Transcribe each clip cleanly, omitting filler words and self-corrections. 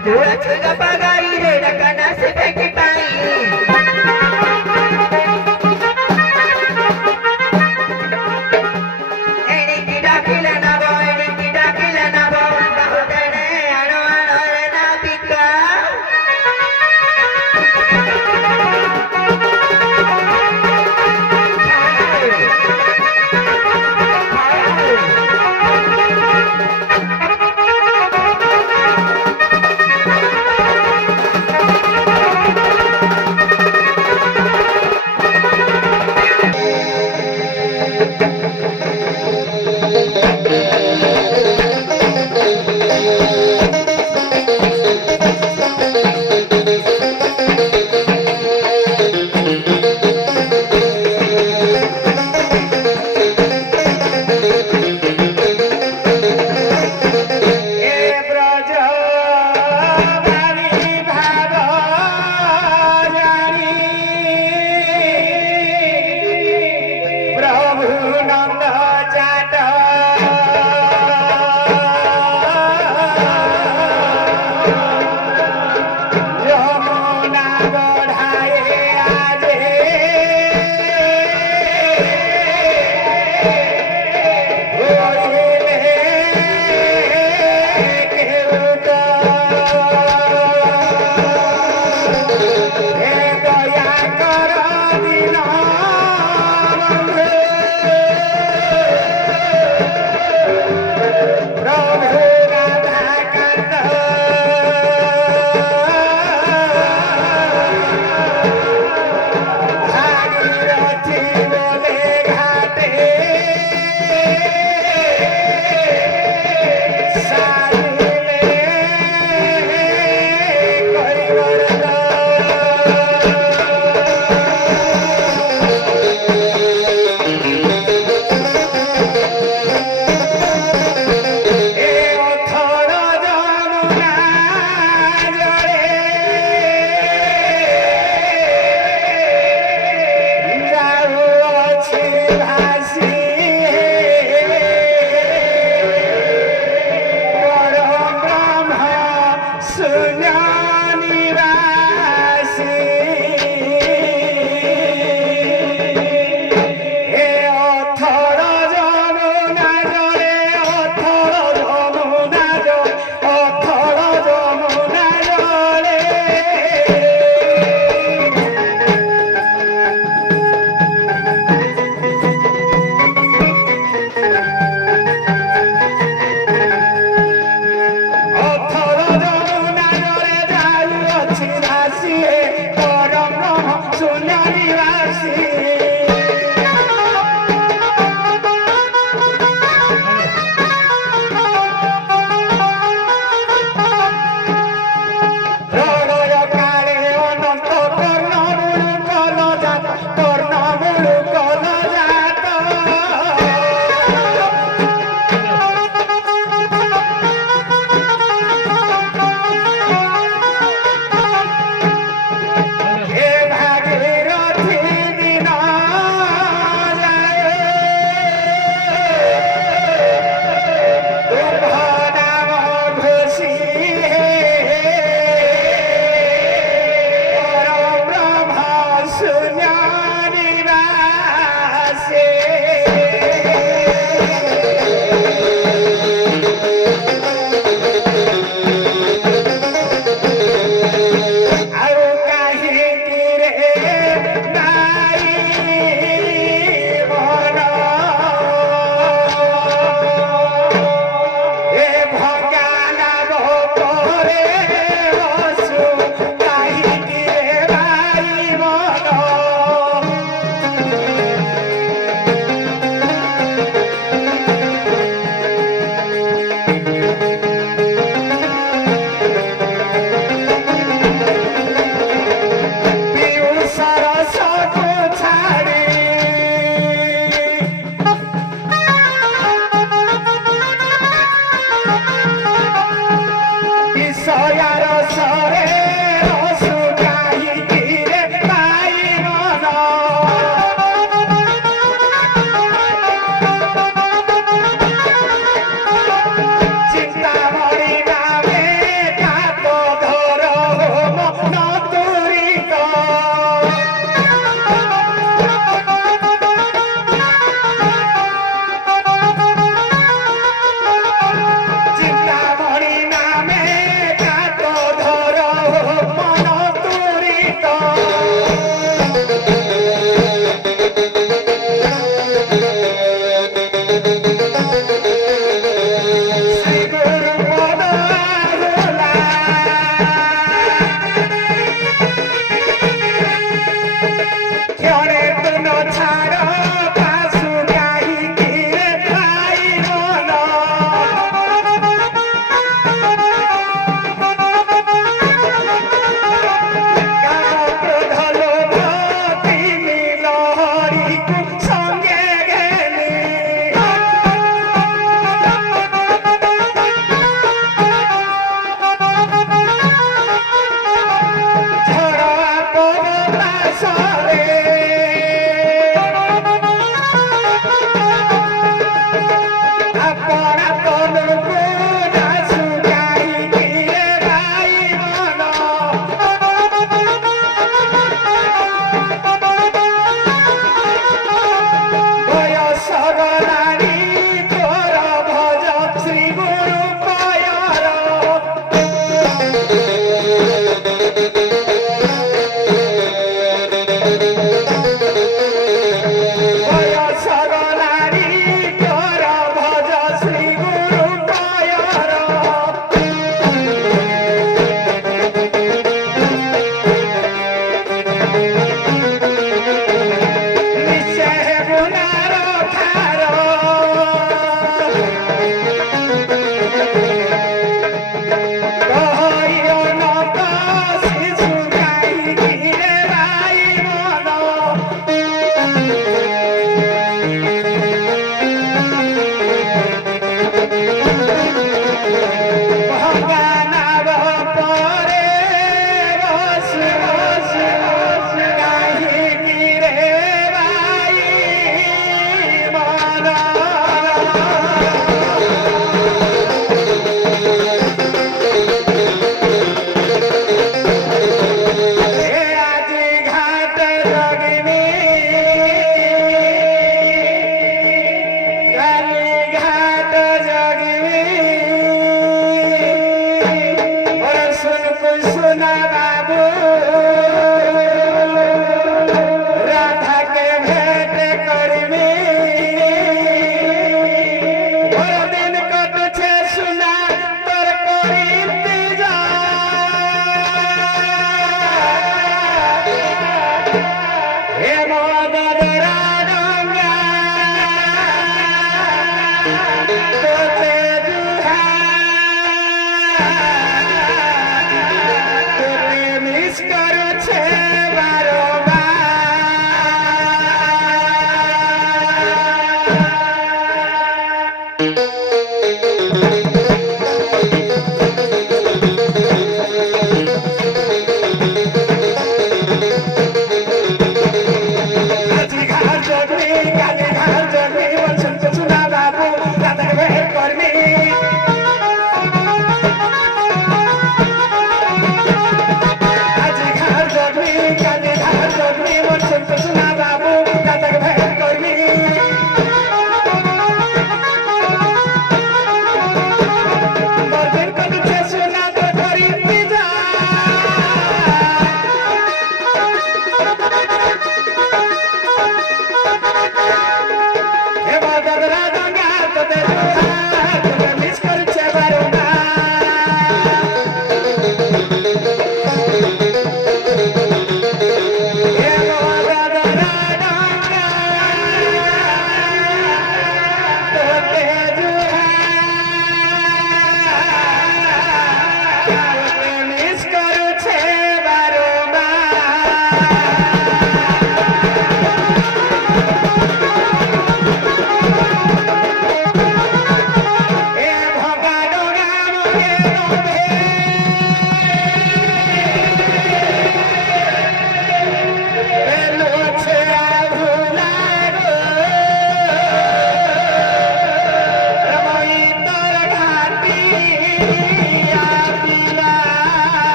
Sudah pagai reda kana sepeki pai. Ini tidak kila nabo, ini tidak kila nabo. Bahutane anu nabika.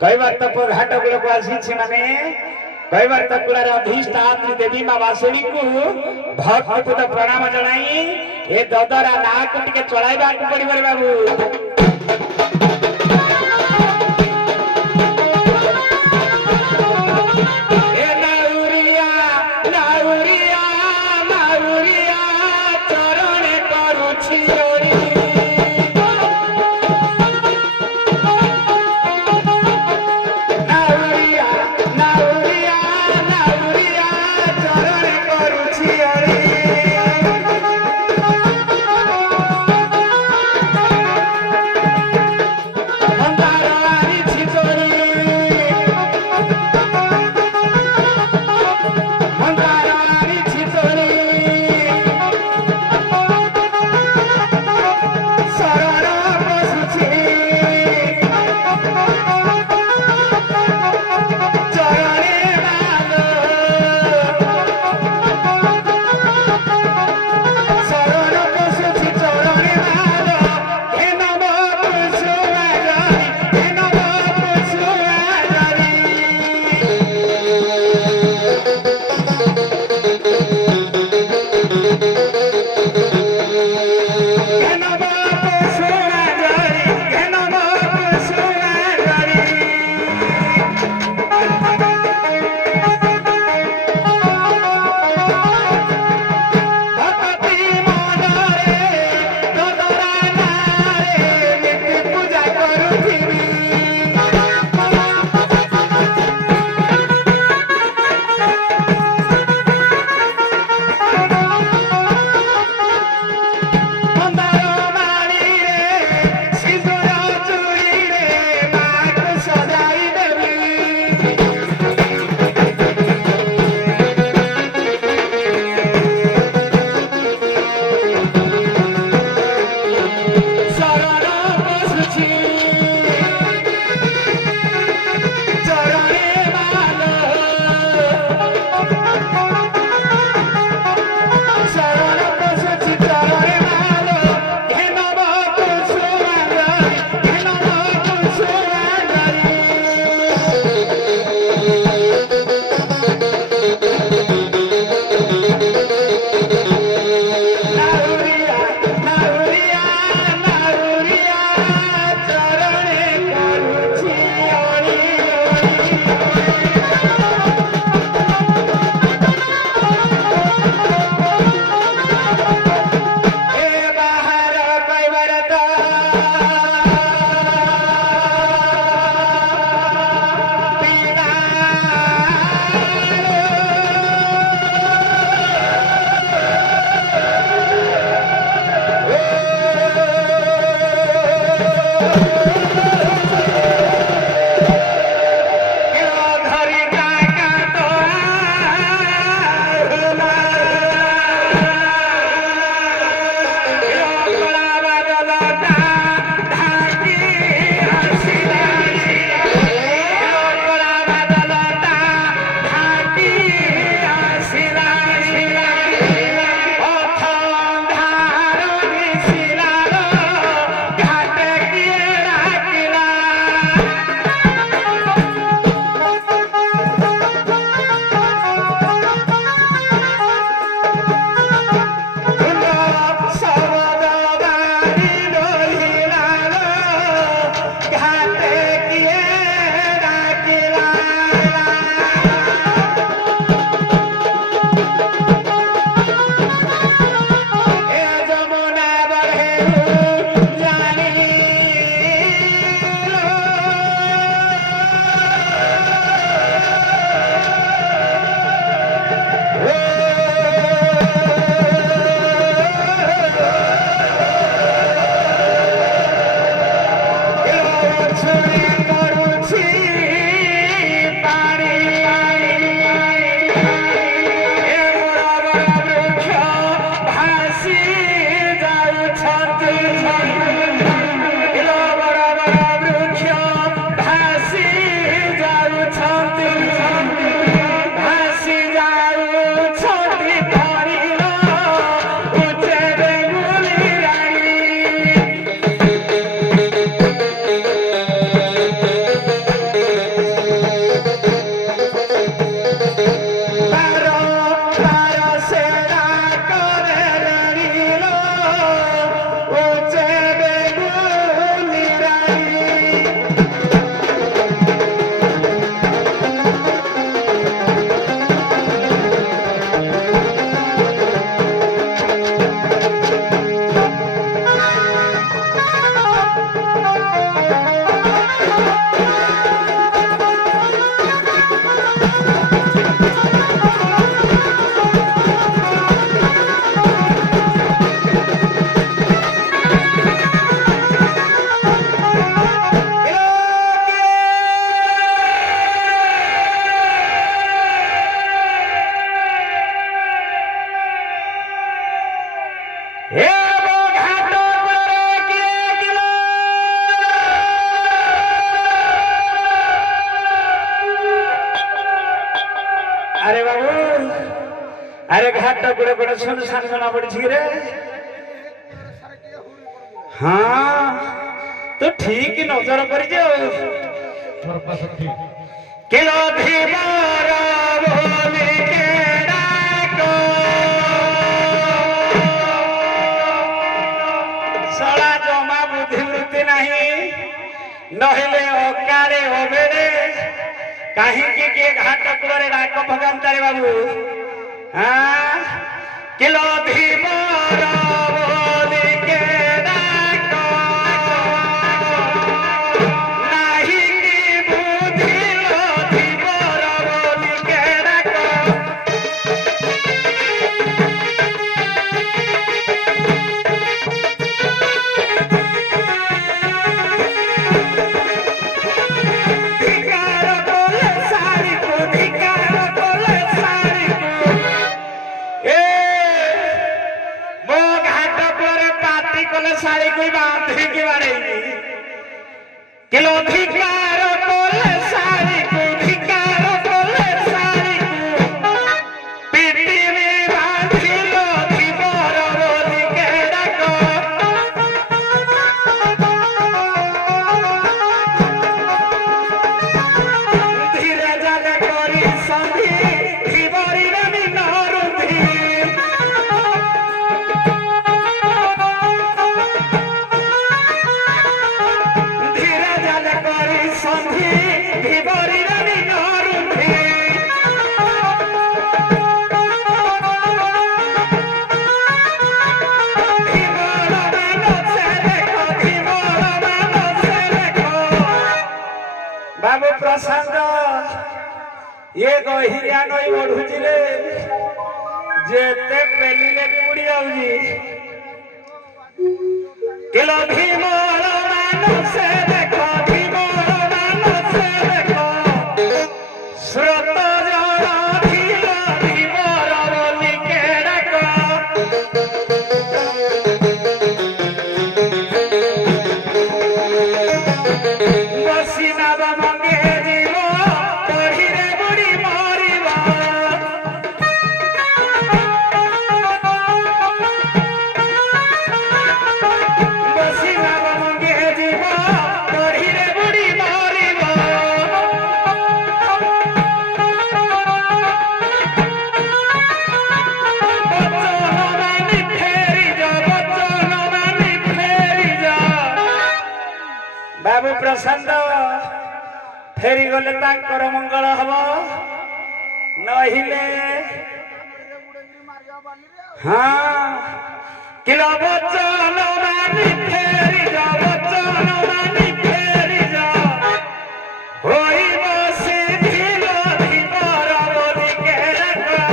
कई बार तो घाट गुलो को आसी माने कई बार तो कुलार अधिष्ठात्री देवी मां वासुड़ी को भक्ति पूत प्रणाम जणाई ए ददरा नाक टिके चलाइबा को पड़िबो बाबू हे वो घाट कुलरे किए किलो अरे बाबू अरे घाट कुड़े कुड़े सुन सान सुना पड़ी रे हाँ तो ठीक नजर कर किलो धीवर बोली के डाको सड़ा जमा बुद्धि वृत्ति नहीं नहिले अकाले होबेरे कहीं के घाट कुलरे डाक भगवान तारे बाबू हाँ किलो धीवर बोली के डाको नाही की बुद्धि लो धीवर बोली के डाको धिकार बोले सारी को धिकार बोले सारी को ए वो घाट पर पाती कोले सारी कोई बात ही की बारे किलो धिकार बोले सारी को धिकार बोले सारी को पीटी में बांधी लो धीवर बोली के डाको धीरे जाले करी संधि धीवरी रमी नरुंधी धीरे जाले करी संधि धीवरी रमी नरुंधी धीवर मानो से देखो धीवर मानो से देखो बाबू प्रसाद ये गहिरिया नई बढ़ुची रे जेते पेलिले भी बुड़ी जाउजी किलो धीवर मानो से देखो धीवर मानो से देखो स्रोत जरा धीलो धीवर बोली के डाको बसी नाव मंगे जीव पढ़िरे बुढ़ी मरिबा बसी नाव मंगे जीव पढ़िरे बुढ़ी मरिबा बचन मानी फेरी जा बचन मानी फेरी जा बाबू प्रसाद फेरी गले तांकर मंगल हब नहिले हाँ किलो बचन मानी फेरी जा बचन मानी फेरी जा होई बसी धिलो धीवर बोली के डाको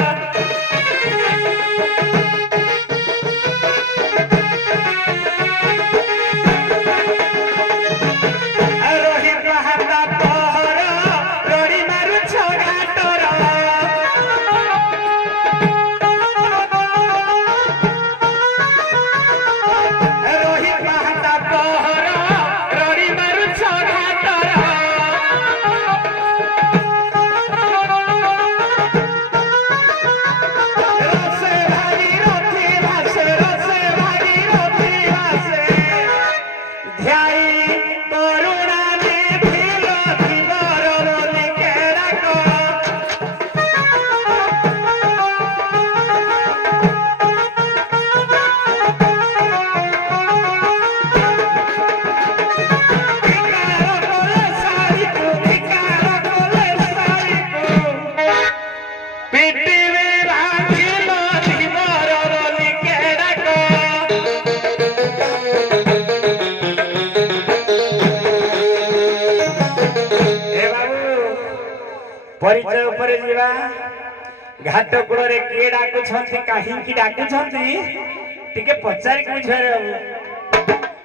रोहित हाता पहर रड़ी मारु छ घाटर रोहित हाता पहर रड़ी मारु छ घाटर रसे भागीरथी भासे रसे भागीरथी भासे ध्याई करुणा निधिलो धीवर बोली के डाको धिकार बोले सारी को धिकार बोले सारी को पीटी में बांधिलो धीवर बोली के डाको ए बाबू परिचय उपरे जीवा घाट कुଳରେ କିଏ ଡାକୁଛନ୍ତି କାହିଁକି ଡାକୁଛନ୍ତି ଟିକେ ପଚାରିକି ବୁଝାରେ ବାବୁ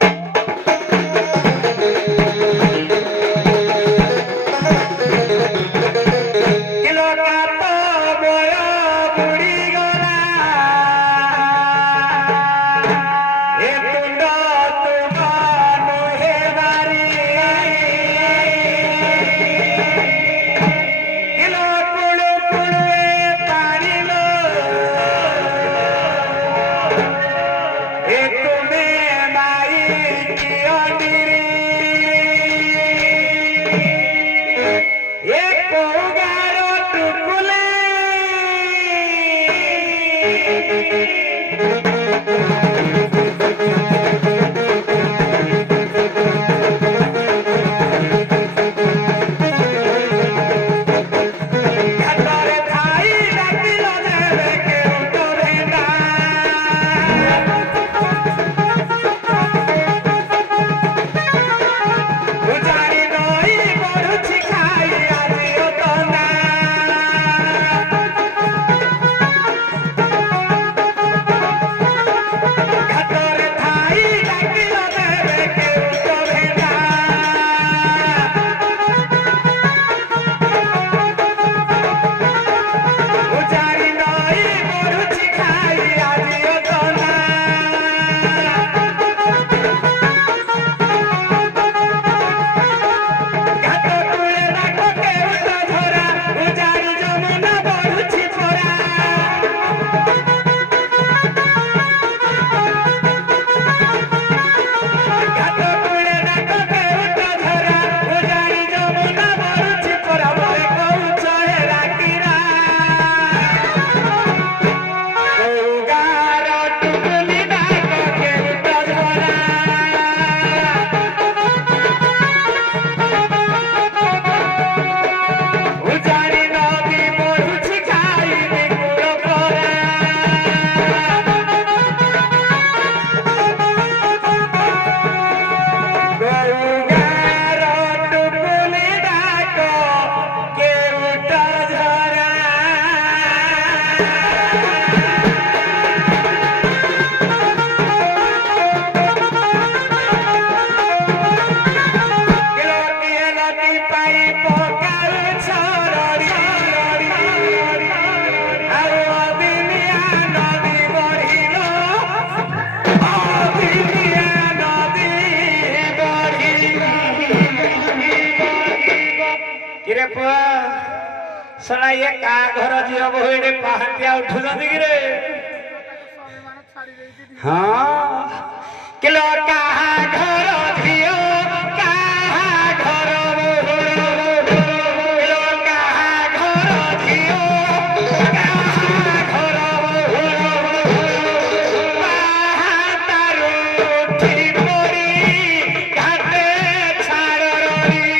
କିଲୋ କାତ ବୟ ବୁଡ଼ି ଗଲା এ তুমি মাই কি অনিরি এ কোগার টুকুলে सला ये का घर जियो बहिडे पहाटिया उठुଛନ୍ତି कि रे हां किलो का घर जियो का घर किलो का घर जियो का घर पहाटारू उठी पड़ी घाटे छाड़री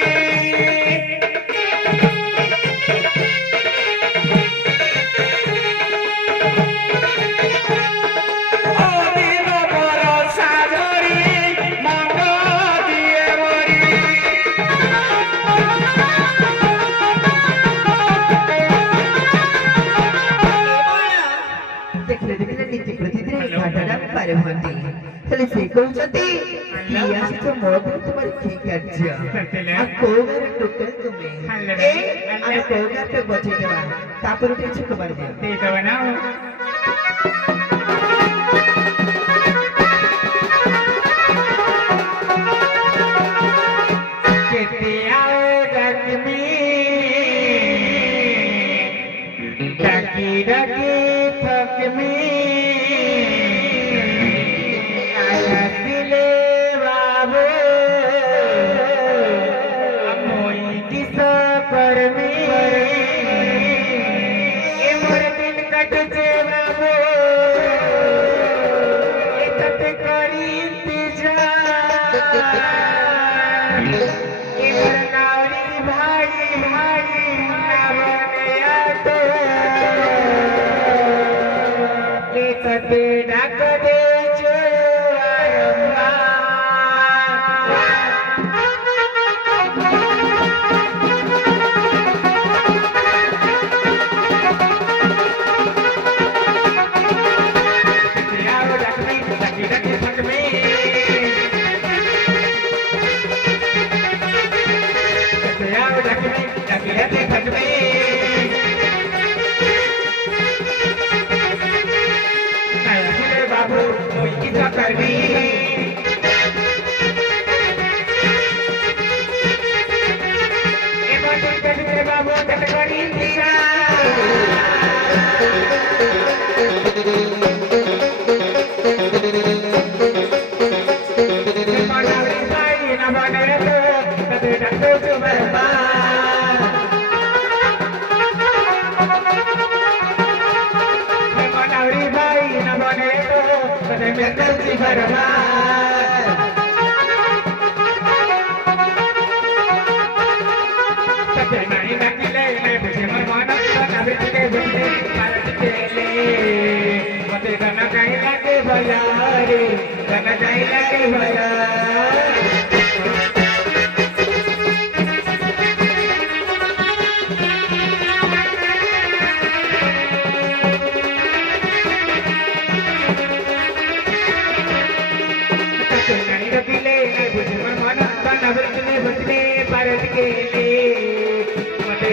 ହେଲେ ସେ କହୁଛନ୍ତି କି ଆସିଛ ମୋ ଘରେ ତୁମର କି କାର୍ଯ୍ୟ ଆଉ କୋଉ ଘରେ ଟୋଟାଲ ତୁମେ ଆମେ କୋଉ ଘରେ ବଜେଇଦେବା ତାପରେ ଟିକେ ଛୁକ ମାରିଦିଅ ଦେଇଦେବେ ନା କେତେ ଆଉ ଡାକିବି ଡାକି ଡାକି ଥକିବି तने मैं करती बर्बाद तते नहीं नकिले मैं बुझे मन मन ना बिचके बुझे पारत केले मते गाना गाई लागे भला रे गाना गाई लागे भला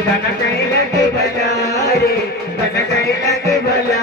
गाना कहीं लगे भला रे गाना कहीं लगे भला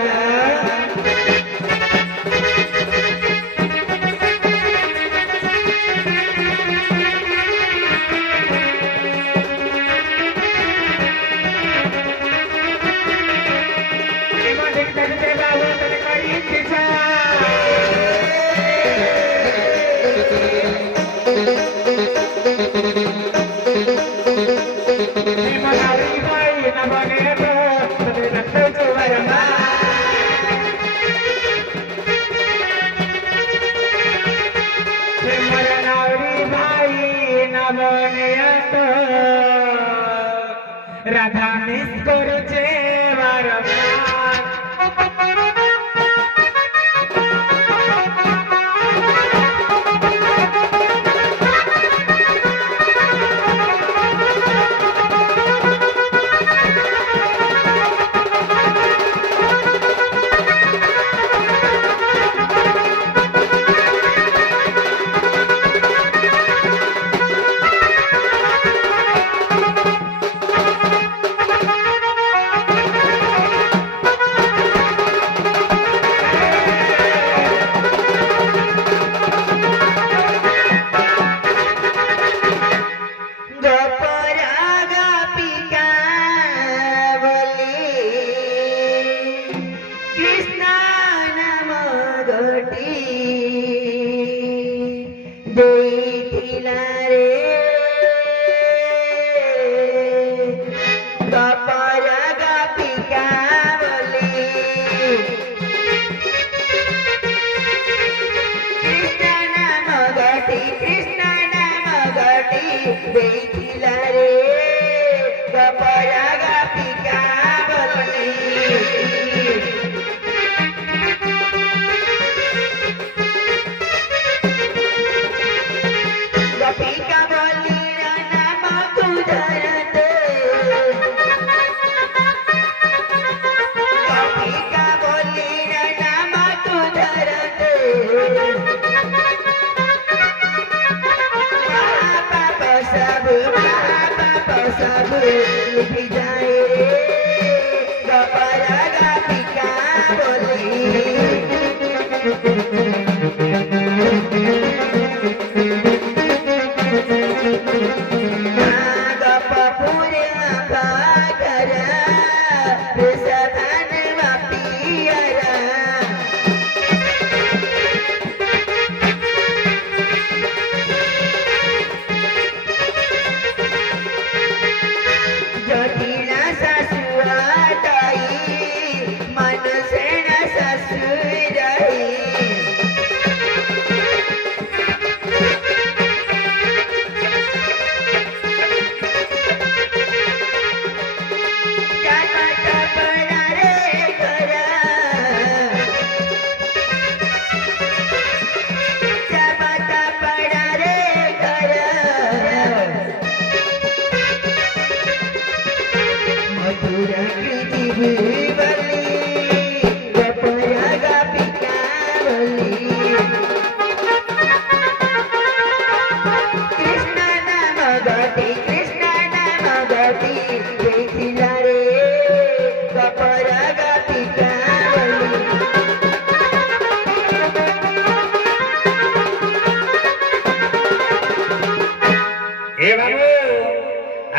राधा मिस करुचे वारंवार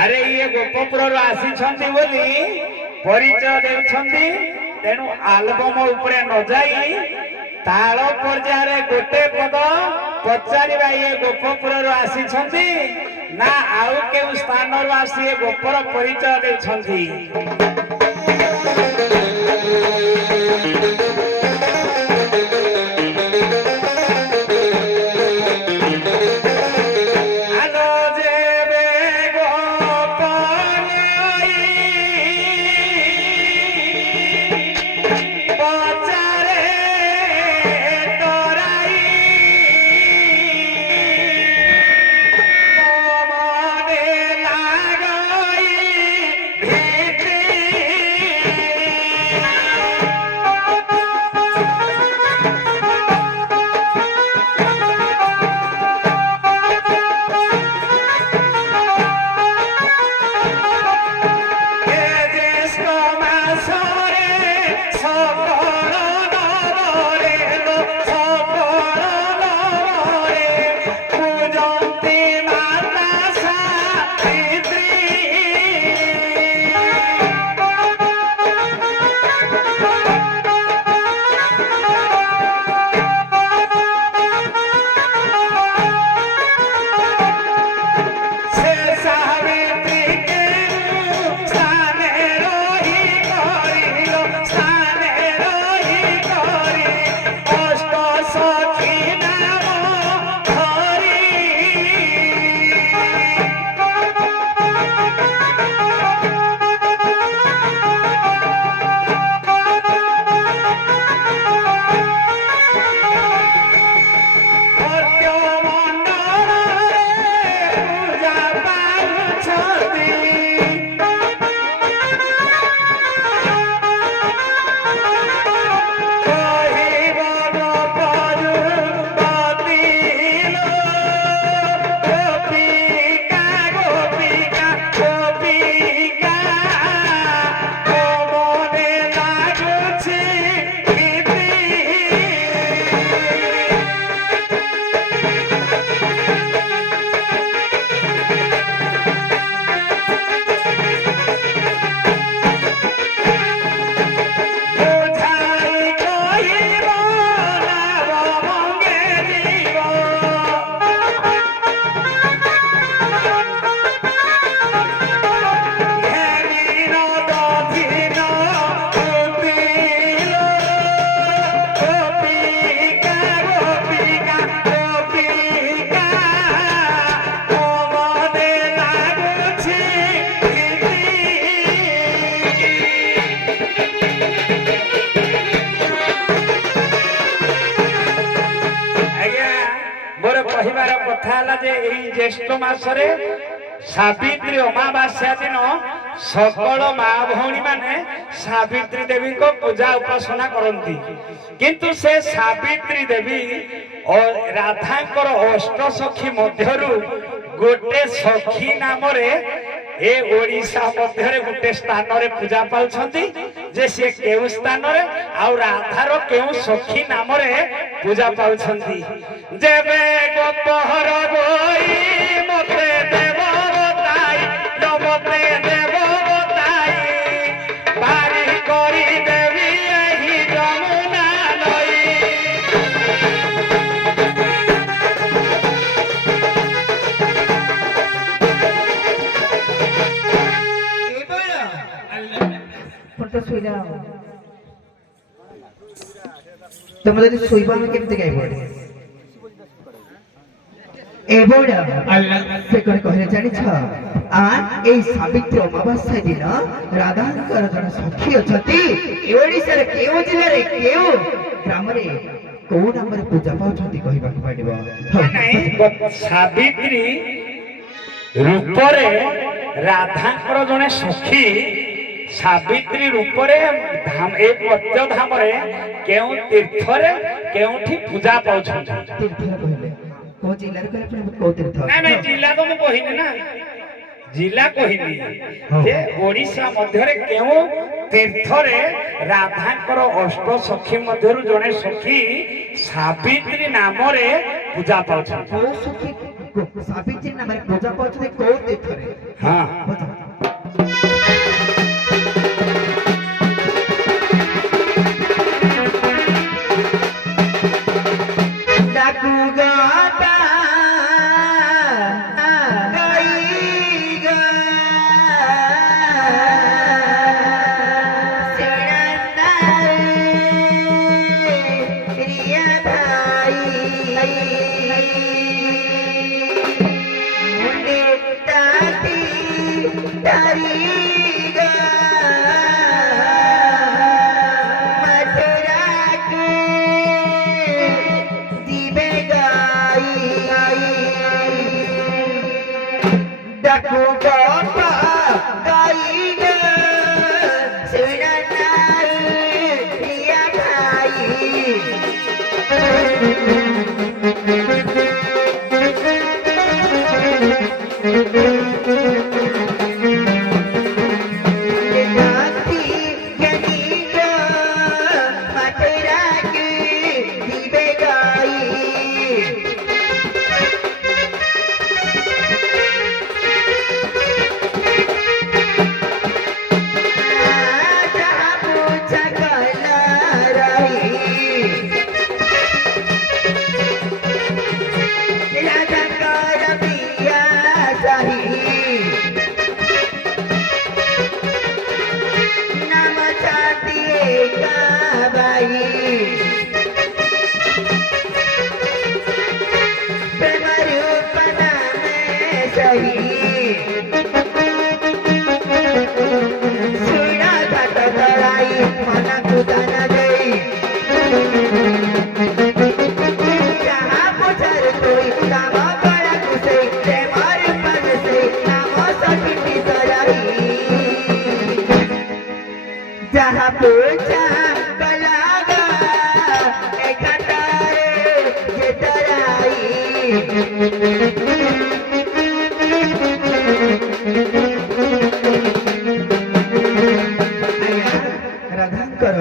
अरे ये गोपपुर आसी बोली परिचय देउछंती तेणु आल्बम उपरे न जाई ताल पर्याय गोटे पद पचारिबा ये गोपपुर आसी ना आउ के स्थान आसी गोपर परिचय देउछंती କହିବାର କଥା ହେଲା ଯେ ଏଇ ଜ୍ୟେଷ୍ଠ ମାସରେ ସାବିତ୍ରୀ ଅମାବାସ୍ୟା ଦିନ সকল মা ভଉଣୀ ମାନେ ସାବିତ୍ରୀ ଦେବୀଙ୍କ ପୂଜା ଉପାସନା କରନ୍ତି କିନ୍ତୁ ସେ ସାବିତ୍ରୀ ଦେବୀ ରାଧାଙ୍କର ଅଷ୍ଟ ସଖୀ ମଧ୍ୟରୁ ଗୋଟେ ସଖୀ ନାମରେ ଏ ଓଡ଼ିଶା ମଧ୍ୟରେ ଗୋଟେ ସ୍ଥାନରେ ପୂଜା ପାଉଛନ୍ତି ଯେ ସେ କେଉଁ ସ୍ଥାନରେ ଆଉ ରାଧାର କେଉଁ ସଖୀ ନାମରେ ପୂଜା ପାଉଛନ୍ତି ଯେବେ ଗୋପହର ଗୋଇ ମତେ ଦେବ ବତାଇ ମତେ ଦେବ ବତାଇ ବାରି କରି ଦେବି ଏହି ଯମୁନା ନଈ तुम यदि शोइबा में केमते गाइबो एबोडा से कोन कहले जानि छ आ ए सावित्री अमावास्या दिन राधांकर जन सखी अछती ओडिसा रे केउ जिल्ला रे केउ ग्राम रे को नाम रे पूजा पाउछंती कहिबा को पडिबो नहीं सावित्री रूपरे राधांकर जने सखी सावित्री रूपरे धाम एक मत्य धाम रे केउ तीर्थ रे केउठी पूजा पाउछंती तीर्थ कहले को जिल्ला रे कहले को तीर्थ ना ना जिल्ला तो मु कहिनी ना जिला कहिनी जे ओडिसा मध्य रे केउ तीर्थ रे राधांकर अष्ट सखी मध्यरु जने सखी सावित्री नाम रे पूजा पाउछंती को सखी सावित्री नाम रे पूजा पाउछंती को तीर्थ रे हां राधांकर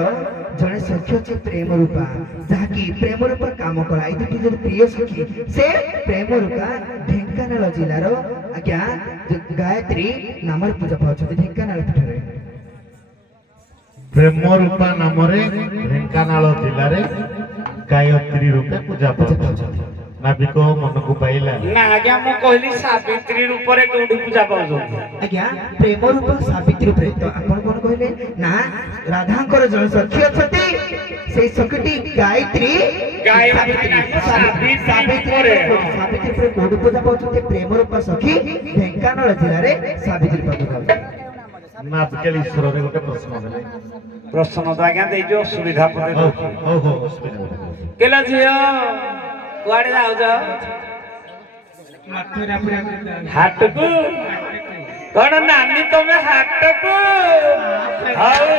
जने सखी अछि प्रेम रूपा जाकी प्रेम रूपा काम कराई दुटी जो प्रिय सखी से प्रेम रूपा ढेंकानाल जिल्लार आज्ञा गायत्री नामर पूजा पाउछथि ढेंकानाल पीठरे प्रेम रूपा नामरे ढेंकानाल जिल्लारे गायत्री रूपे पूजा पाउछथि नाबिको मन को पाइला ना आज्ञा मु कहली सावित्री रूपरे कोठी पूजा पाउछथि आज्ञा प्रेम रूपा सावित्री रूपरे तो आपण कोन कहले ना राधांकर जन सखी अछथि से सखीटी गायत्री सावित्री रे कोठी पूजा पाउछथि प्रेम रूपा सखी ढेंकानाल जिल्लारे सावित्री पूजा नाबिकेल ईश्वर रे गोटे प्रश्न देले प्रश्न तो आज्ञा दे जो सुविधा पड़े हो असुविधा केला झियो कुआडे जाऊ जा ହାଟକୁ କଣ ନାନୀ ତମେ ହାଟକୁ ହଉ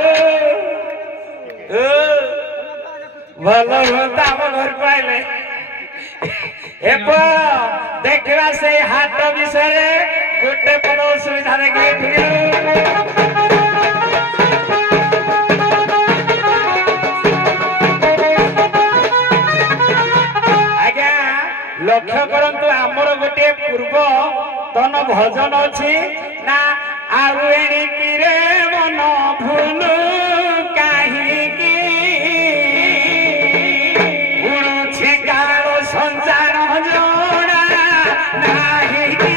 ଭଲ ହୁଅନ୍ତା ଆମ ଘରକୁ ଆଇଲେ ଦେଖିବା ସେଇ ହାଟ ବିଷୟରେ ଗୋଟେ ପଦ ଅସୁବିଧା ଦେଖି ଆଜ୍ଞା ଲକ୍ଷ୍ୟ କରନ୍ତୁ ଆମର ଗୋଟିଏ ପୂର୍ବ ତନ ଭଜନ ଅଛି ନା ଆଉ ଏଣିକିରେ ମନ ଭୁଲୁ କାହିଁକି ଉଡୁଛି କାଳ ସଞ୍ଚାର ଜଣା ନାହିଁକି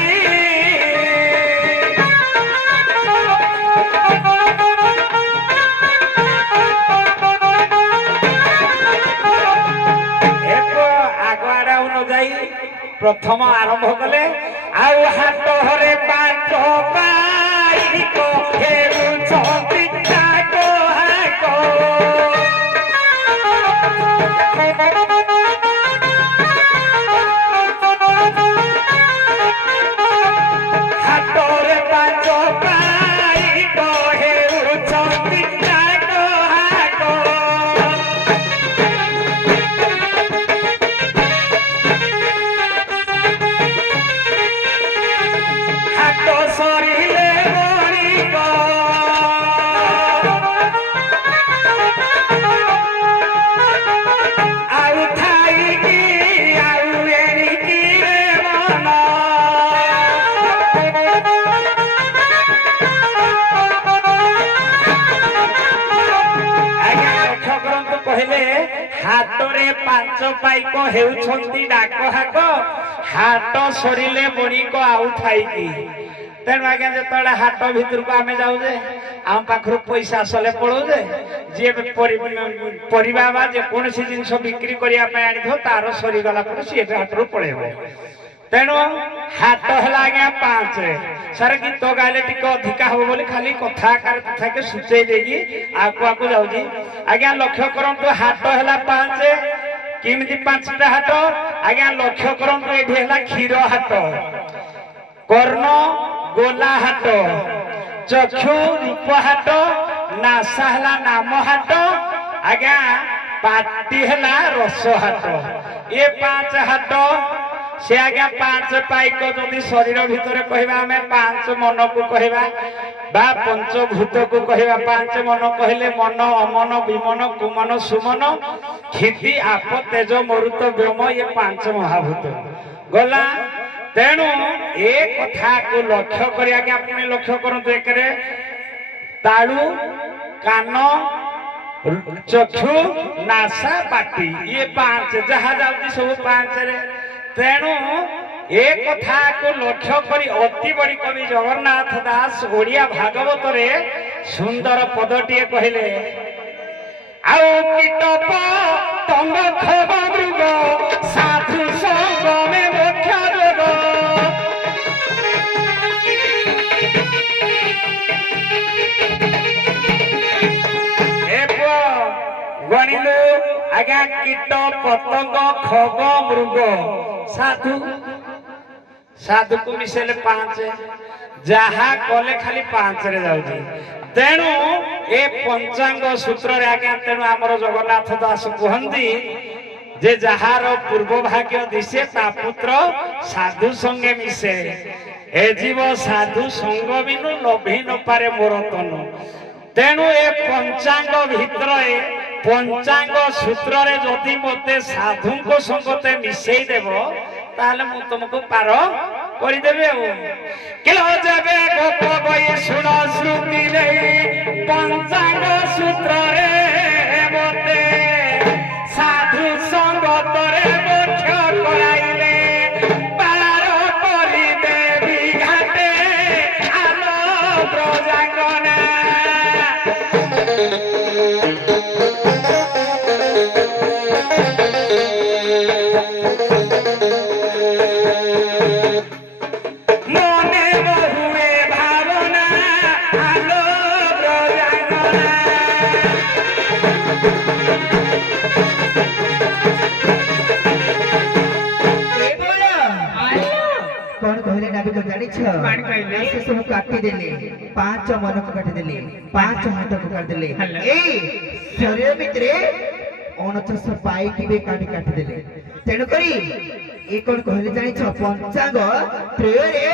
ଆଗୁଆଡେ ନ ଯାଇ ପ୍ରଥମ ଆରମ୍ଭ କଲେ ଆଉ ହାଟ ହରେ ପାଞ୍ଚ ପାଇକ ହେଉଛନ୍ତି କାକ ହାକ ହାଟରେ ପାଞ୍ଚ ପାଇକ ହେଉଛନ୍ତି କାକ ହାକ ହାଟ ସରିଲେ ବଣିକ ଆଉ ଥାଇକି ଆଉ ଏଣିକିରେ ମନ ଆଜ୍ଞା ଲକ୍ଷ୍ୟ କରନ୍ତୁ କହିଲେ ହାଟରେ ପାଞ୍ଚ ପାଇକ ହେଉଛନ୍ତି ଡାକ ହାକ ହାଟ ସରିଲେ ବଣିକ ଆଉ ଥାଇକି ତେଣୁ ଆଜ୍ଞା ଯେତେବେଳେ ହାଟ ଭିତରକୁ ଆମେ ଯାଉଛେ ଆମ ପାଖରୁ ପଇସା ଆସିଲେ ପଳଉଛେ ଯିଏ ପରିବା ବା ଯେକୌଣସି ଜିନିଷ ବିକ୍ରି କରିବା ପାଇଁ ଆଣିଥିବ ତାର ସରିଗଲା ପରେ ସିଏ ହାଟରୁ ପଳେଇବ ତେଣୁ ହାଟ ହେଲା ଆଜ୍ଞା ପାଞ୍ଚ ସାର୍ ଗୀତ ଗାଇଲେ ଟିକେ ଅଧିକା ହବ ବୋଲି ଖାଲି କଥା ଆକାରରେ ତଥାପି ସୂଚେଇ ଦେଇକି ଆକୁ ଯାଉଛି ଆଜ୍ଞା ଲକ୍ଷ୍ୟ କରନ୍ତୁ ହାଟ ହେଲା ପାଞ୍ଚ କେମିତି ପାଞ୍ଚଟା ହାଟ ଆଜ୍ଞା ଲକ୍ଷ୍ୟ କରନ୍ତୁ ଏଠି ହେଲା କ୍ଷୀର ହାଟ କର୍ଣ୍ଣ ଗୋଲା ହାଟ ଚକ୍ଷୁ ରୂପ ହାଟ ନାସା ହେଲା ନାମ ହାଟ ଆଜ୍ଞା ପାଟି ହେଲା ରସ ହାଟ ଏ ପାଞ୍ଚ ହାଟ ସେ ଆଜ୍ଞା ପାଞ୍ଚ ପାଇକ ଯଦି ଶରୀର ଭିତରେ କହିବା ଆମେ ପାଞ୍ଚ ମନକୁ କହିବା ବା ପଞ୍ଚଭୂତକୁ କହିବା ପାଞ୍ଚ ମନ କହିଲେ ମନ ଅମନ ବିମନ କୁମନ ସୁମନ କ୍ଷିତି ଆପ ତେଜ ମରୁତ ବ୍ଯୋମ ଏ ପାଞ୍ଚ ମହାଭୂତ ଗଲା ତେଣୁ ଏ କଥାକୁ ଲକ୍ଷ୍ୟ କରି ଆଜ୍ଞା ଆପଣ ଲକ୍ଷ୍ୟ କରନ୍ତୁ ଏକରେ ତାଳୁ କାନ ଚକ୍ଷୁ ନାସା ପାଟି ଇଏ ପାଞ୍ଚ ଯାହା ଯାଉଛି ସବୁ ପାଞ୍ଚରେ ତେଣୁ ଏ କଥାକୁ ଲକ୍ଷ୍ୟ କରି ଅତି ବଡି କବି ଜଗନ୍ନାଥ ଦାସ ଓଡ଼ିଆ ଭାଗବତରେ ସୁନ୍ଦର ପଦଟିଏ କହିଲେ ଆଉ କୀଟ ପତଙ୍ଗ ଖଗ ମୃଗ ସାଧୁ ସଙ୍ଗମେ ମୋକ୍ଷ ଯୋଗ ଗଣିଲୁ ଆଜ୍ଞା କୀଟ ପତଙ୍ଗ ଖଗ ମୃଗ ସାଧୁ ସାଧୁକୁ ମିଶେଇଲେ ପାଞ୍ଚ ଯାହା କଲେ ଖାଲି ପାଞ୍ଚରେ ଯାଉଛି ତେଣୁ ଏ ପଞ୍ଚାଙ୍ଗ ସୂତ୍ରରେ ଆଜ୍ଞା ତେଣୁ ଆମର ଜଗନ୍ନାଥ ଦାସ କୁହନ୍ତି ଯେ ଯାହାର ପୂର୍ବ ଭାଗ୍ୟ ଦିଶେ ତା ପୁତ୍ର ସାଧୁ ସଙ୍ଗେ ମିଶେ ଏ ଜୀବ ସାଧୁ ସଙ୍ଗ ବିନୁ ଲଭି ନ ପାରେ ମୋର ତନୁ ତେଣୁ ଏ ପଞ୍ଚାଙ୍ଗ ଭିତରେ ପଞ୍ଚାଙ୍ଗ ସୂତ୍ରରେ ଯଦି ମତେ ସାଧୁଙ୍କ ସଙ୍ଗତେ ମିଶେଇ ଦେବ ତାହେଲେ ମୁଁ ତୁମକୁ ପାର କରିଦେବି ଆଉ କିଲୋ ଯେବେ ଗୋପ ବହି ଶୁଣ ଶ୍ରୁତି ନେଇ ପଞ୍ଚାଙ୍ଗ ସୂତ୍ରରେ ମତେ ସାଧୁ ସଙ୍ଗତରେ ମୋକ୍ଷ କରାଇଲେ ପାର କରିଦେବି ଘାଟେ ଆଲୋ ବ୍ରଜାଙ୍ଗନା ଜାଣିଛ ସେ ସବୁ କାଟିଦେଲେ 5 ମନକୁ କାଟିଦେଲେ 5 ହାତକୁ କାଟିଦେଲେ ଏଇ ଶରୀର ଭିତରେ 49 ପାଇକି ବି କାଟିଦେଲେ ତେଣୁକରି ଏ କଣ କହିଲେ ଜାଣିଛ ପଞ୍ଚାଙ୍ଗ ତ୍ରୟରେ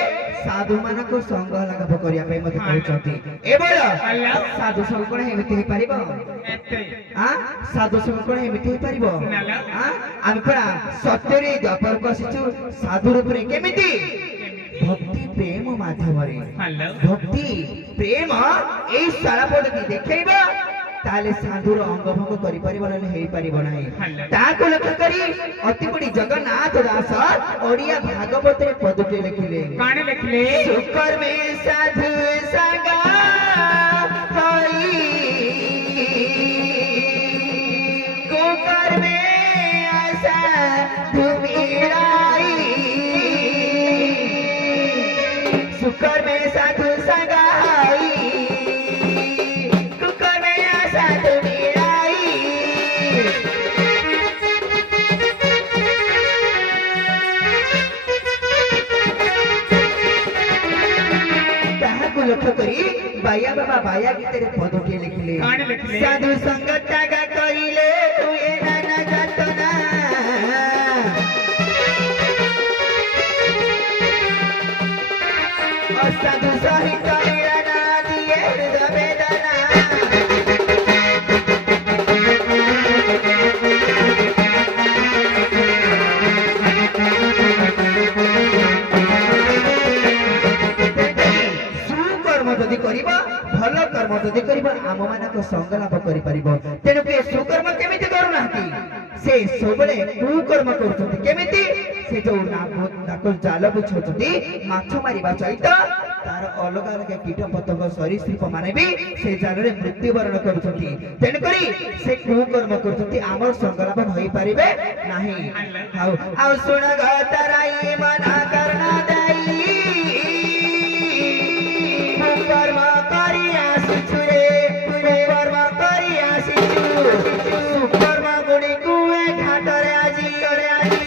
ସାଧୁ ମାନଙ୍କୁ ସଂଘ ଲାଭ କରିବା ପାଇଁ ମତେ କହୁଛନ୍ତି ଏଭଳ ସାଧୁ ସଂଘ କଣ ଏମିତି ହେଇପାରିବ ସାଧୁ ସଂଘ କଣ ଏମିତି ହେଇପାରିବ ଆମେ ପରା ସତ୍ୟରେ ଦ୍ୱାପରକୁ ଆସିଛୁ ସାଧୁ ରୂପରେ କେମିତି ଭକ୍ତି ପ୍ରେମ ମାଧ୍ୟମରେ ଭକ୍ତି ପ୍ରେମ ଏଇ ଶାଳା ପଦ୍ଧତି ଦେଖେଇବ ତାହେଲେ ସାଧୁର ଅଙ୍ଗଭଙ୍ଗ କରିପାରିବ ନହେଲେ ହେଇପାରିବ ନାହିଁ ତାହାକୁ ଲକ୍ଷ୍ୟ କରି ଅତି ବଡ଼ି ଜଗନ୍ନାଥ ଦାସ ଓଡ଼ିଆ ଭାଗବତରେ ପଦଟି ଲେଖିଲେ ସୁକର୍ମେ ସାଧୁ ସାଙ୍ଗା ହଇ କୁକର୍ମେ ସାଧୁ ମିଳାଇ सुकर्मे साधु संगाई कुकर्मे साधु मिलाई ताहाकु लक्ष्य करी बाया बाबा बाया गीतरे पदटी लिखिले साधु संग त्याग करिले हुए नाना जातना साधु सहित मिलना दिए हृदय वेदना सुकर्म जदि करिब भल कर्म जदि करिब आम मानक संग लाभ करि परिबो तेनु के सुकर्म केमिति करू नाहंती से सबले कुकर्म करूछंती केमिति से जो नाको जाल बुझौछंती माछ मारिबा सहित तार अलग अलग कीट पतंग सरीसृप माने भी से जालरे मृत्युवरण करूछंती तेनु करी से कुकर्म करूछंती आमर संग लाभ होई परिबे नाही आउ सुन गतराई मना करना दाई कर्म करिया सुछुरे कर्म करिया सिछु सुकर्म गुणी कुए घाटरे आजी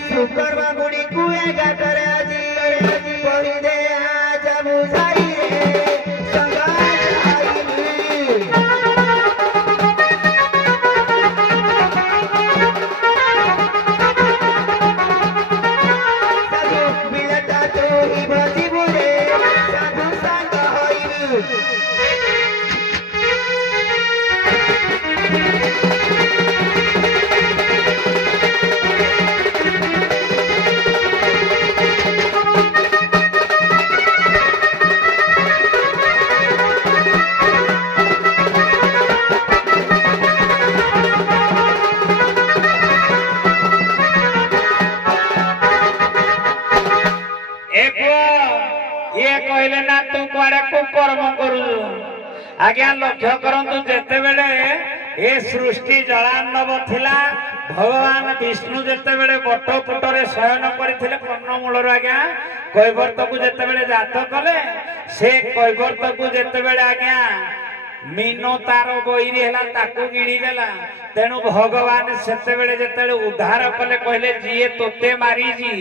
सुकर्म गुणी कुए घाटरे आजी पहि दे आज बुझाई रे संगाई साधु मिलता तू ही भजिबु रे साधु संग होइबु ये कहले ना तू कुआडे कुकर्म करू आज्ञा लक्ष्य करंतु जेते बेले ए सृष्टि जलार्णव थिला भगवान विष्णु जेते बेले बटपुटरे शयन करथिले कर्णमूलर आज्ञा कैवर्त को जेते बेले जात कले से कैवर्त को जेते बेले आज्ञा मीनो तार बहिरी हैला ताकू गिड़ी देला तेणु भगवान सेते बेले जेते बेले उद्धार कले कहले जिए तोते मारी जी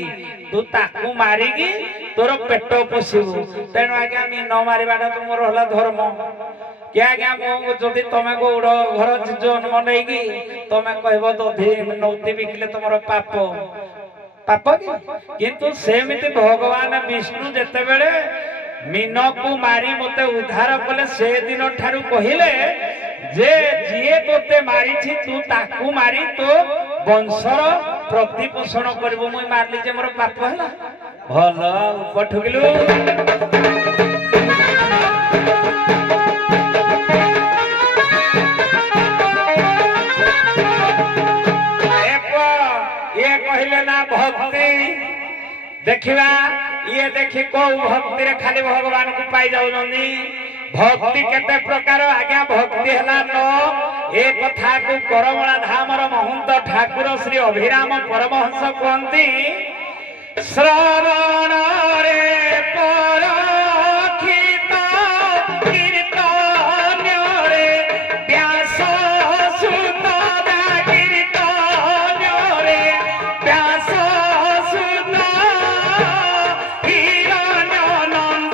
तू ताकू मारिगी तोर पेट पोषिबु तेणु आज्ञा मीनो मारिबाटा तुमर होला धर्म क्या आज्ञा मो जदि तमे गौड़ घर जन्म नेगी तमे कहबो दधि नौती बिकले तुमर पाप पाप किंतु सेमिति भगवान विष्णु जेते बेले मीनो को मारी मते उद्धार कले से दिन ठारू कहिले जे जिए तोते मारी छी तू ताकू मारी तो वंशर प्रतिपोषण करबो मुई मारली जे मोर पाप हला भल पठुगिलु ये कहले ना भक्ति देखिबा ये देखि को भक्ति रे खाली भगवान को पाई जाउनी भक्ति केते प्रकार आज्ञा भक्ति हला न ए कथा को करमला धामर महंत ठाकुर श्री अभिराम परमहंस कहंती श्रवण रे परखित कीर्तन रे व्यास सुत कीर्तन रे व्यास सुत हिरण्य नंदन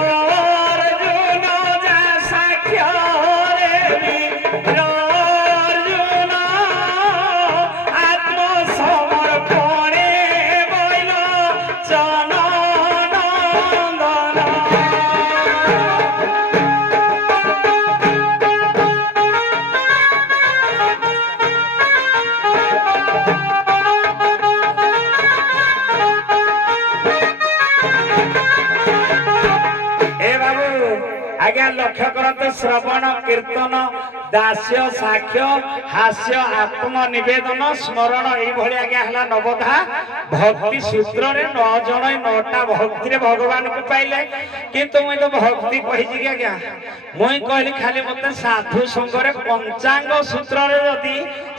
অর্জুন যা সাক্ষ্য দেবী অর্জুন আত্মসমর্পণে বইল চননন্দন। আজ্ঞা লক্ষ্য করতে শ্রবণ কীর্তন দাস্য সাক্ষ্য হাস্য আত্মনিবেদন স্মরণ এইভাবে আজ্ঞা হলা নবধা ভক্তি সূত্রে 9 জন 9টা ভক্তিরে ভগবান কু পাইলে। কিন্তু মুই তো ভক্তি কহিছি কি আজ্ঞা মুই কহিলি খালি মতে সাধু সঙ্গরে পঞ্চাঙ্গ সূত্রে যদি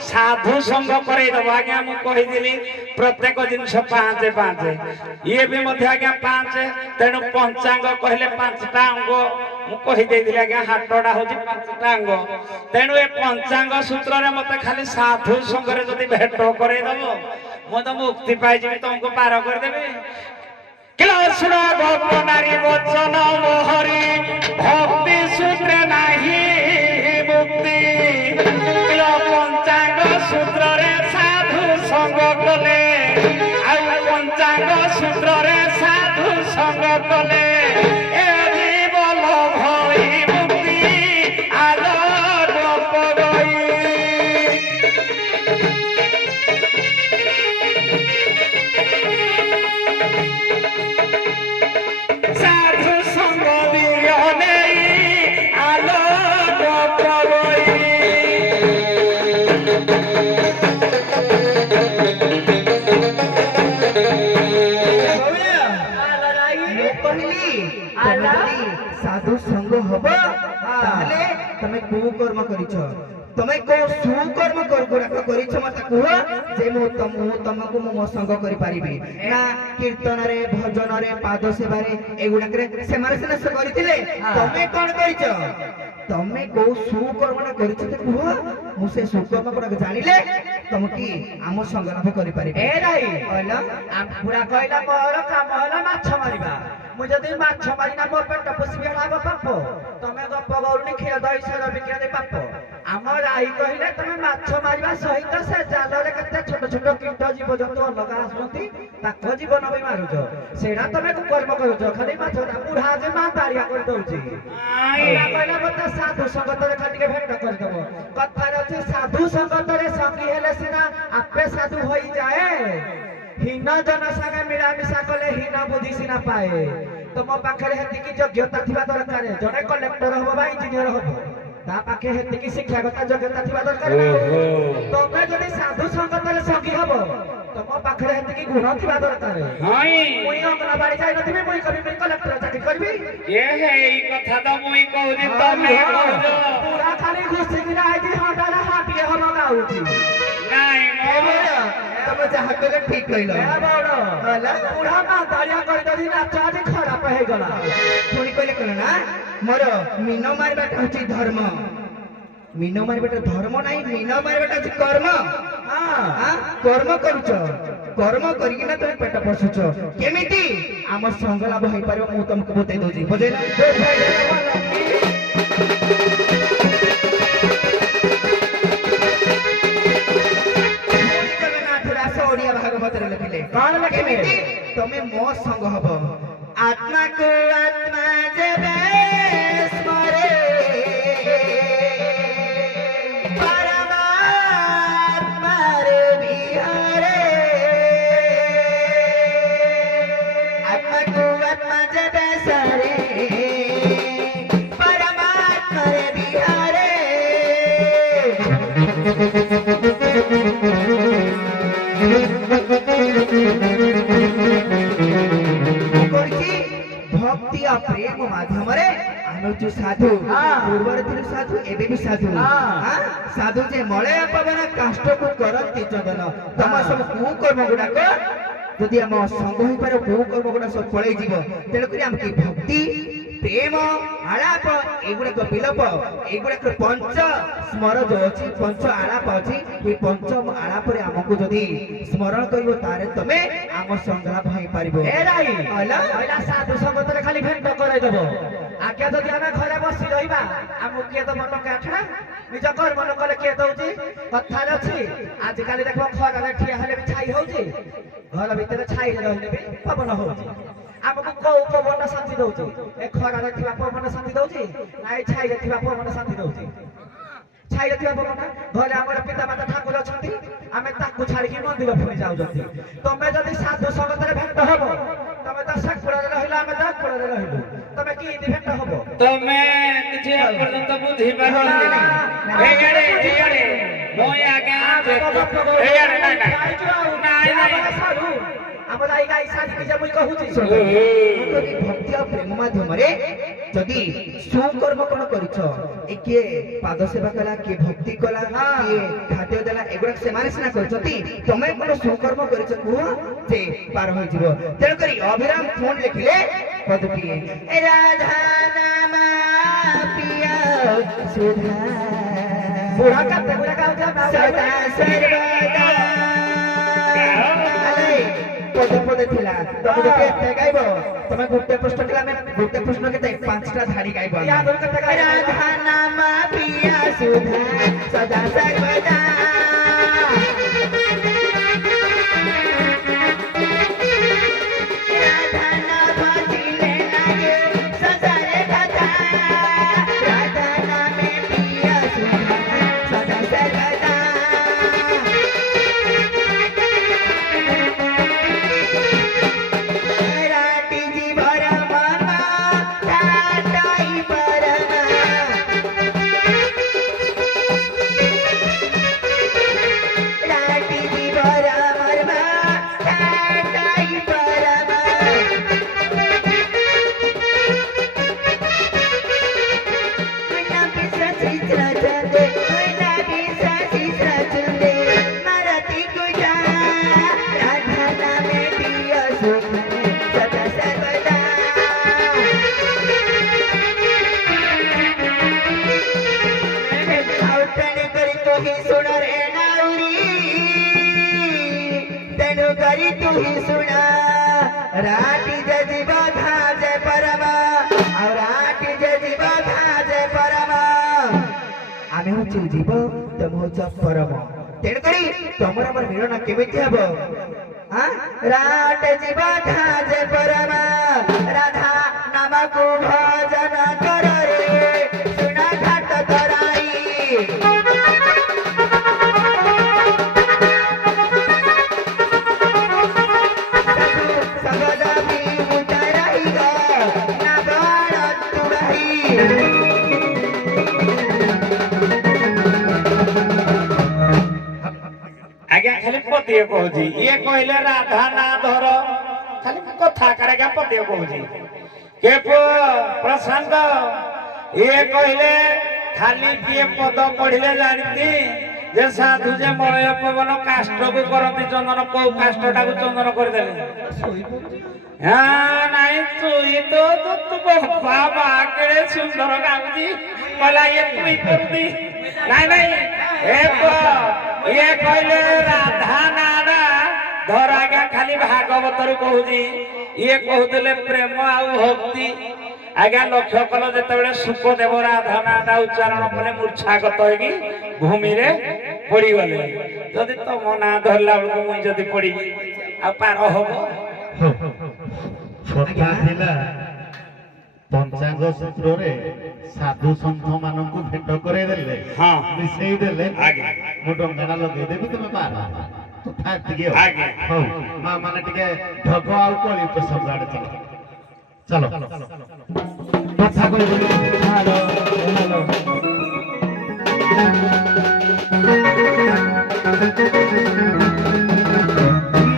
সাধু সঙ্গ করাই দেব আজ্ঞা মু কহিদিলি প্রত্যেক জিনিস 5 5 ইয়ে বি মধ্যে আজ্ঞা 5 তেণু পঞ্চাঙ্গ কহিলে 5টা অঙ্গ মু কহি দেইলি আজ্ঞা হাতটা হচ্ছে 5টা অঙ্গ। তেণু এ পঞ্চাঙ্গ সূত্রে মতে খালি সাধু সঙ্গরে যদি ভেট করাই দেব মু তো মুক্তি পাই যাবি তোমাকে পার করে দেবে। কিলাসুরা ভগবানারি বচন মোহরি ভক্তি সূত্রে নাহি মুক্তি। পঞ্চাঙ্গ সূত্রে সাধু সঙ্গ কলে আর পঞ্চাঙ্গ সূত্রে সাধু সঙ্গ কলে এ জীবন ভই মুক্তি আলো গই। সাধু সঙ্গ বিরনে আলো গই। সাধু সঙ্গ হব তাহলে তুমি কুকর্ম করিছ তুমি কো সুকর্ম গুড়াক করিছ মতে কুহ যে মু তমকু মো সঙ্গ করি পারিবি না কীর্তନରେ ভজନରେ পাদ সেবারে এগুড়াকরে সেমারে সিনা সে করিଥିଲେ তুমি কোন করিছ তুমি কো সুকর্ম না করিছ তে কুহ মু সে সুকর্ম গুড়াক জানিলে তুমি কি আম সঙ্গ লাভ করি পারিবি। এ রাই কইল পুরা কইলা মোর কাম হলা মাছ মারিবা মু যদি মাছ মারি না মোর পেট পুষবি না পাপ তুমি গপ গৌরনি ক্ষীর দই সর বিক্রিয়া দে পাপ। আমার রাই কহিলে তুমি মাছ মারিবা সহিত সে জালরে কেতে ছোট ছোট কীট জীবজন্তু অলগা আসନ୍ତି তাক জীবন বি মারুছ সেটা তুমি কর্ম করুছ খালি মাছ বুঢ়া যে মা তাড়িয়া করে দଉଛି। পুরা কইলা মতে সাধু সঙ্গতরে খালি ভেট করে দেব কথা আছে সাধু সঙ্গতরে সঙ্গী হেলে সিনা আপে সাধু হই যায়। হীন জন সাଙ୍ଗে মিলামিশা কলে হীন বুদ্ধি সিনা পায়ে। তোম পাখে হেতিকি যোগ্যতা থিবা দরকার জনে কলেক্টর হব বা ইঞ্জিনিয়র হব তা পাখে হেতিকি শিক্ষাগত যোগ্যতা থিবা দরকার। তোমে যদি সাধু সঙ্গতরে সঙ্গী হব তোম পাখে হেতিকি গুণ থিবা দরকার। মুই অঙ্গনবাড়ি যাই নথিবি মুই কবি মুই কলেক্টর চাকরি করবি এই কথা তো মুই কହୁছি তুমি কହୁছ পুরা খালি ঘুষি কিনা আইতি হাঁটালে হাঁটিয়ে হব গাউছি। নাই তুমি যাহা কইলে ঠিক কইল বুঢ়া মা তাড়িয়া করে যদি নাচ আজ খারাপ হয়ে গলা পুଣି কইলে কইল না মোর মিନ মারিবাটা হচ্ছে ধর্ম মিନ মারিবাটা ধর্ମ নাই মিନ ମାରିବାଟା ହଉଛି କର୍ମ। କର୍ମ କରୁଛ କର୍ମ କରିକିନା ତମେ ପେଟ ପୋଷୁଛ କେମିତି ଆମ ସଙ୍ଗ ଲାଭ ହେଇପାରିବ ମୁଁ ତମକୁ ବତେଇ ଦଉଛି ବୁଝେଇଲ। ओडिया भागवत लिखिले केमिति तमे मो संग हब आत्मा को आत्मा जेबे स्मरे परमात्मा रे बिहारे आत्मा को आत्मा जेबे सरे परमात्मा रे बिहारे भक्ति और प्रेम माध्यम रे आमे साधु पूर्वर थिलु साधु एबे भी साधु साधु जे मळे पवन काष्ट को करंती चंदन तम सब कु कर्म गुडाक यदि हम संग होई पारो कु कर्म गुडा सब पळै जीव तेल करी हम की भक्ति ପ୍ରେମ ଆଳାପ ଏଗୁଡାକ ବିଲୋପ ଏଗୁଡାକ ପଞ୍ଚ ସ୍ମର ଯୋଉ ଅଛି ପଞ୍ଚ ଆଳାପ ଅଛି ଏ ପଞ୍ଚ ଆଳାପରେ ଆମକୁ ଯଦି ସ୍ମରଣ କରିବ ତାହେଲେ ତମେ ଆମ ସଂଗ୍ରାମ ହେଇପାରିବ। ଏ ରାଇ କହିଲା ସାଧୁ ସଙ୍ଗତରେ ଖାଲି ଭେଟ କରାଇଦବ। ଆଜ୍ଞା ଯଦି ଆମେ ଘରେ ବସି ରହିବା ଆମକୁ କିଏ ଦବ ଟଙ୍କା ଆଠଣା? ନିଜ କର୍ମ ନ କଲେ କିଏ ଦଉଛି? କଥାରେ ଅଛି ଆଜିକାଲି ଦେଖ ଖରାରେ ଠିଆ ହେଲେ ବି ଛାଇ ହଉଛି, ଘର ଭିତରେ ଛାଇରେ ରହିଲେ ବି ପବନ ହଉଛି। ଆମକୁ କୋଉ ପବନ ଶାନ୍ତି ଦଉଛି? ଏ ଖରାରେ ଥିବା ପବନ ଶାନ୍ତି ଦଉଛି ନା ଏ ଛାଇରେ ଥିବା ପବନ ଶାନ୍ତି ଦଉଛି? ଛାଇରେ ଥିବା ପବନ। ଘରେ ଆମର ପିତାମାତା ଠାକୁର ଅଛନ୍ତି, ଆମେ ତାକୁ ଛାଡିକି ମନ୍ଦିର ପୁଣି ଯାଉଛନ୍ତି। ତମେ ଯଦି ସାଧୁ ସଙ୍ଗତରେ ଭେଟ ହବ, ତମେ ତ ସାକୁଳରେ ରହିଲ, ଆମେ ତ ଆକୁଳରେ ରହିଲୁ, ତମେ କେମିତି ଭେଟ ହବ? ତମେ କିଛି ଏପର୍ଯ୍ୟନ୍ତ ବୁଝିପାରିଲନି। ଏଇଆଡେ ମୁଁ ଆଜ୍ଞା ଏଇଆଡେ ନାଇଁ ଆମର ଏଇ ଗାଈ ସାଧି ଯେ ମୁଁ କହୁଛି ଭକ୍ତି ଆଉ ପ୍ରେମ ମାଧ୍ୟମରେ ଯଦି ସୁକର୍ମ କଣ କରିଛ, ଏ କିଏ ପାଦ ସେବା କଲା, କିଏ ଭକ୍ତି କଲା, କିଏ ଖାଦ୍ୟ ଦେଲା, ଏଗୁଡାକ ସେମାନେ ସିନା କରିଛନ୍ତି, ତମେ କଣ ସୁକର୍ମ କରିଛ କୁହ, ସେ ପାର ହୋଇଯିବ। ତେଣୁକରି ଅଭିରାମ ପୁଣି ଲେଖିଲେ ପଦଟିଏ, ରାଧା ନାମ ପ୍ରିୟ ସୁଧା ବୁଢା କାତେ ବୁଢା ଗାଉଛ ସଦା ସର୍ବଦା। ପଦେ ପଦେ ଥିଲା ତମେ ଯଦି ଏତେ ଗାଇବ, ତମେ ଗୋଟେ ପ୍ରଶ୍ନ ଥିଲା, ଆମେ ଗୋଟେ ପ୍ରଶ୍ନ କେତେ 5ଟା ଧାଡି ଗାଇବ। ରାଧା ନାମ ପ୍ରିୟ ସୁଧା ସଦା ସର୍ବଦା ରାଧା ନାମ ଦିଲେ ଲାଗେ ସଂସାରେ କଥା, ରାଧା ନାମେ ପ୍ରିୟ ସୁଧା ସଦା ସର୍ବଦା। राटी जजीब धाजे परमा और राटी जजीब धाजे परमा आमे होची जीव तुम होच परम। तेणुकरी तमर हमर मिलन केमिति हबो? हां राट जीव धाजे परमा राधा नाम को भजन कर रे सुना घाट तराई। ଆଜ୍ଞା ଖାଲି ପତିଏ କହୁଛି, ଇଏ କହିଲେ ରାଧା ନା ଧର, ଖାଲି କଥା କାଢା ପତିଏ କହୁଛି। କେ ପ୍ରଶାନ୍ତ ଇଏ କହିଲେ ଖାଲି କିଏ ପଦ ପଢିଲେ ଜାଣିତି ଯେ ସାଧୁ ଯେ ମଳୟ ପବନ କାଷ୍ଟକୁ କରନ୍ତି ଚନ୍ଦନ, କୋଉ କାଷ୍ଟଟାକୁ ଚନ୍ଦନ କରିଦେଲେ? ନାଇଁ ତୁଇ ତ ତୁ ବାବା କେଡେ ସୁନ୍ଦର ଗାଉଛି, କହିଲା ଇଏ ତୁଇ କରୁଛି। ନାଇଁ ନାଇଁ ଇଏ କହିଲେ ରାଧା ନାରା ଧର। ଆଜ୍ଞା ଖାଲି ଭାଗବତରୁ କହୁଛି, ଇଏ କହୁଥିଲେ ପ୍ରେମ ଆଉ ଭକ୍ତି। ଆଜ୍ଞା ଲକ୍ଷ୍ୟ କଲ ଯେତେବେଳେ ସୁକଦେବ ରାଧା ନାଟା ଉଚ୍ଚାରଣ କଲେ ମୂର୍ଚ୍ଛାଗତ ହେଇକି ଭୂମିରେ ପଡିଗଲେ। ଯଦି ତମ ନାଁ ଧରିଲା ବେଳକୁ ମୁଇଁ ଯଦି ପଡିବି ଆଉ ପାର ହବ? କଥା ଥିଲା ପଞ୍ଚାଙ୍ଗ ସୂତ୍ରରେ ସାଧୁ ସନ୍ଥ ମାନଙ୍କୁ ଭେଟ କରେଇଦେଲେ, ମିଶେଇ ଦେଲେ, ମୁଁ ଡଙ୍ଗାଟା ଲଗେଇଦେବି ତମେ ପାର। କଥା ଏତିକି ହଉ। ମା ମାନେ ଟିକେ ଢଗ ଆଉ କଳି ପ୍ରସଙ୍ଗ ଆଡେ ଚାଲ କଥା କହିବି।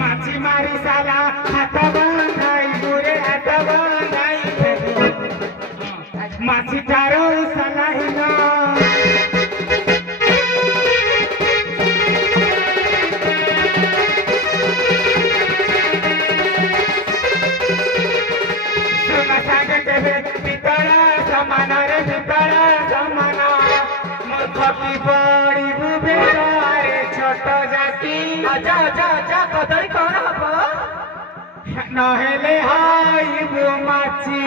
ମାଛି ମାରି ସାରା ହାତ ବନ୍ଧାଇ ଗୁରେ ହାତ ବନ୍ଧାଇ ମାଛି ଚାରୋ ସାଲାହିନ ସୁନା ସାଙ୍ଗେ କେବେ ପିତଳ নহলে হইব মাছি